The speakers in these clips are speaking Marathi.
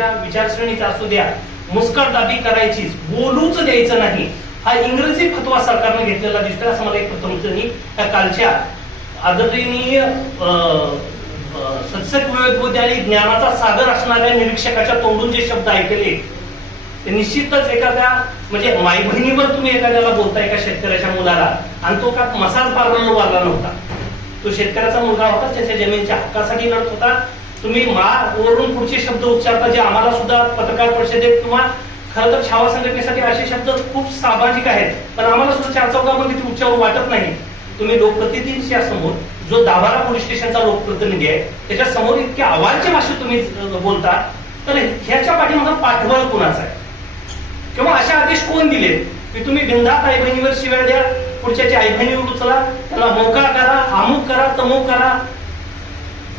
कोणत्या विचारश्रेणीचा असू द्या मुस्कळदाबी करायचीच बोलूच द्यायचं नाही. हा इंग्रजी फतवा सरकारने घेतलेला दिसतोय असं मला एक प्रथमच त्या कालच्या आदरणीय सत्सक विवेकबुद्धी आणि ज्ञानाचा सागर असणाऱ्या निरीक्षकाच्या तोंडून जे शब्द ऐकले ते निश्चितच एखाद्या म्हणजे माई बहिणीवर तुम्ही एखाद्याला बोलता एका शेतकऱ्याच्या मुलाला आणि तो का मसाज पार्लरवाला नव्हता. तो शेतकऱ्याचा मुलगा होता त्याच्या जमिनीच्या हक्कासाठी लढत होता तुम्ही मा वरून पुढचे शब्द उच्चारता जे आम्हाला सुद्धा पत्रकार परिषदेत किंवा खरं तर छावा संघटनेसाठी असे शब्द खूप सामाजिक आहेत. पण आम्हाला सुद्धा चार चौकामध्ये ते उच्चार वाटत नाही. तुम्ही लोकप्रतिनिधींच्या समोर जो दाभारा पोलीस स्टेशनचा लोकप्रतिनिधी आहे त्याच्यासमोर इतके आवाजच्या भाषेत तुम्ही बोलता तर ह्याच्या पाठीमागं पाठबळ कोणाचा आहे? किंवा असे आदेश कोण दिले की तुम्ही बिंदात आई बहिणीवर शिव्या द्या पुढच्याची आई बहिणीवर उचला त्याला मोका करा अमुक करा तमुक करा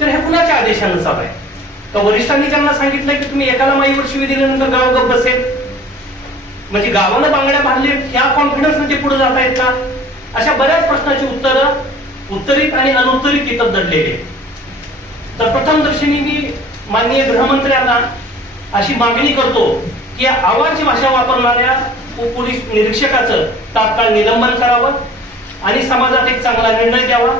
तर हे कुणाच्या आदेशानुसार आहे? का वरिष्ठांनी त्यांना सांगितलं की तुम्ही एकाला माईवर शिवी दिल्यानंतर गाव गप बसेल? म्हणजे गावानं बांगड्या बांधले या कॉन्फिडन्स म्हणजे पुढे जात आहेत का? अशा बऱ्याच प्रश्नाची उत्तरं उत्तरित आणि अनुत्तरित इथं दडलेली तर प्रथम दर्शनी मी माननीय गृहमंत्र्यांना अशी मागणी करतो की या आवाजची भाषा वापरणाऱ्या पोलीस निरीक्षकाचं तात्काळ निलंबन करावं आणि समाजात एक चांगला निर्णय द्यावा.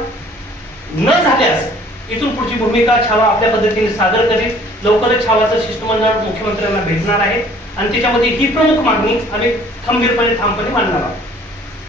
न झाल्यास इथून पुढची भूमिका छावा आपल्या पद्धतीने सादर करेल लवकरच छावाचं शिष्टमंडळ मुख्यमंत्र्यांना भेटणार आहे. आणि त्याच्यामध्ये ही प्रमुख मागणी आम्ही खंबीरपणे ठामपणे मांडणार आहोत.